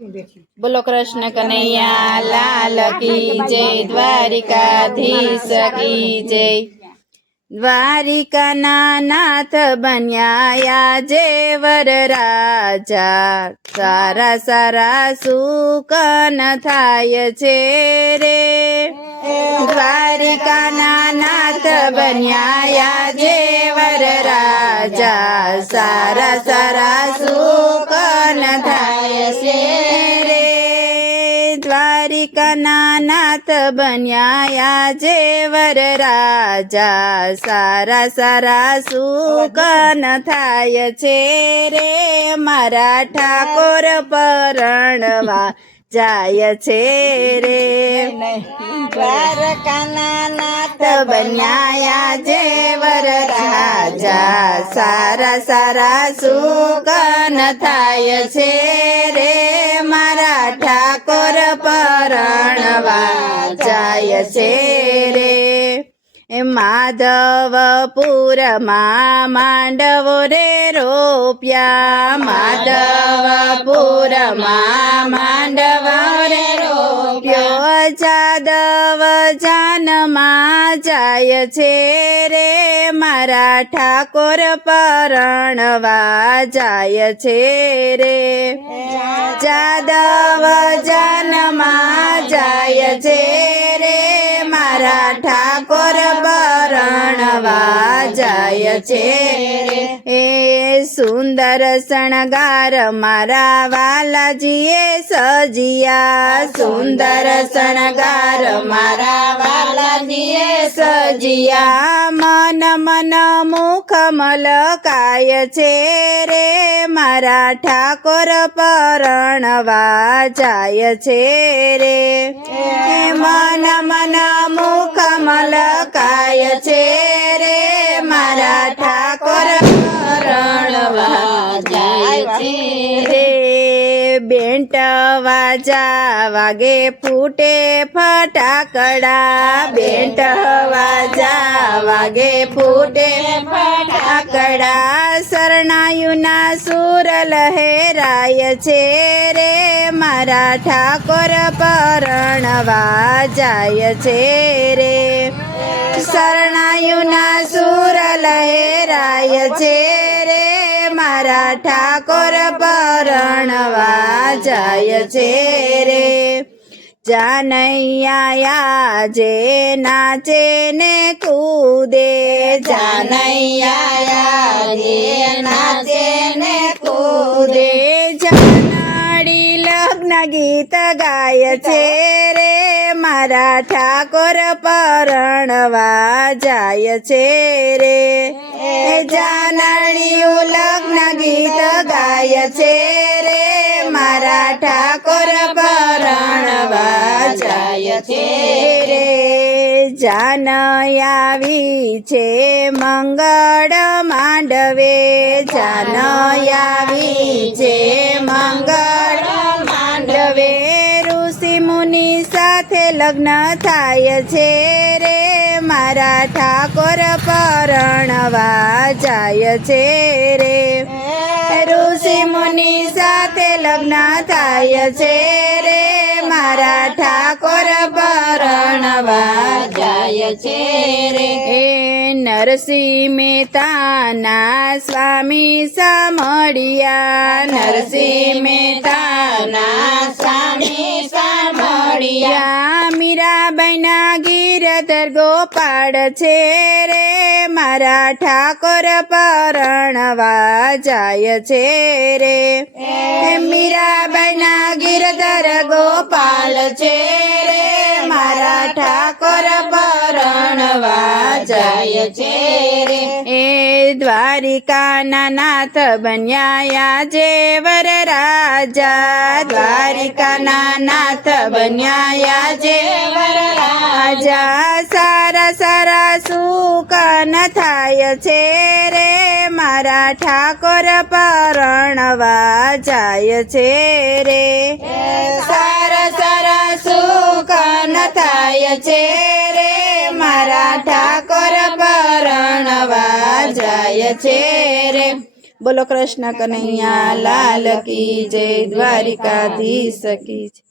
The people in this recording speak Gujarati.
बोलो कृष्ण कन्हैया लाल की जय, द्वारिकाधीश की जय। द्वारिका नाथ बन्या जे वर राजा, सारा सारा सुख न थाय छे रे। द्वारिका नाथ बन्या जे वर राजा, सारा सारा सुख न थाय छे रे। द्वारिका नाथ बन्या जे वर राजा, सारा सारा सुख न थाय छे रे। मारा ठाकोर परણવા જાય છે રે। દ્વારકા નાથ બન્યા જે વર રાજા, સારા સારા સુખ ન થાય છે રે। મારા ઠાકોર પરણવા જાય છે રે। માધવપુરમાં માંડવો રે રોપ્યા, માધવપુરમાં માંડવો રે રોપ્યો। જાદવ જાનમાં જાય છે રે, મારા ઠાકોર પરણવા જાય છે રે। જાદવ જાનમાં જાય છે રે, મારા ઠાકોર પરણવા જાય છે રે। એ સુંદર શણગાર મારા વાલાજીએ સજિયા, સુંદર શણગાર મારા વાલાજીએ સજિયા। મન મન મુખ મલકાય છે રે, મારા ઠાકોર પરણવા જાય છે રે। મન મન મુખ મલકાય છે રે, મારા ઠાકોર પરણવા જાય છે રે। બેન્ટ વાજા વાગે ફૂટે ફટાકડા, બેન્ટ વાજા વાગે ફૂટે ફટાકડા। શરણાયુના સુર લહેરાય છે રે, મારા ઠાકોર પરણવા જાય છે રે। શરણાયુના સુર લહેરાય છે રે, મારા ઠાકોર પરણવા જાય છે રે। જાનૈયા જે નાચે ને કૂદે, જાનૈયા જે નાચે ને કૂદે। જાનડી લગ્ન ગીત ગાય છે રે, મારા ઠાકોર પરણવા જાય છે રે। જાનડીયું લગ્ન ગીત ગાય છે રે, મારા ઠાકોર પરણવા જાય છે રે। જાન આવી છે મંગળ માંડવે, જાન આવી છે મંગળ માંડવે। ઋષિ મુનિ સાથે લગ્ન થાય છે રે, મારા ઠાકોર પરણવા જાય છે રે। ઋષિ મુનિ સાથે લગ્ન થાય છે રે, મારા ઠાકોર પરણવા જાય છે રે। નરસિંહ મહેતાના સ્વામી સામળિયા, નરસિંહ મહેતાના સ્વામી સામળિયા। મીરાબાઈના ગિરધર ગોપાળ છે રે, મારા ઠાકોર પરણવા જાય છે રે। મીરાબાઈના ગિરધર ગોપાલ છે રે, મારા ઠાકોર પરણવા જાય છે રે। એ દ્વારિકાના નાથ બન્યા જે વર રાજા, દ્વારિકાના નાથ બન્યા જે વર રાજા। સારા સારા સુખ ન થાય છે રે, મારા ઠાકોર પરણવા જાય છે રે। સારા સારા સુખ ન થાય છે રે, મારા ઠાકોર પરણવા જાય છે રે। બોલો કૃષ્ણ કનૈયા લાલ કી જય દ્વારિકાધીશ કી જય.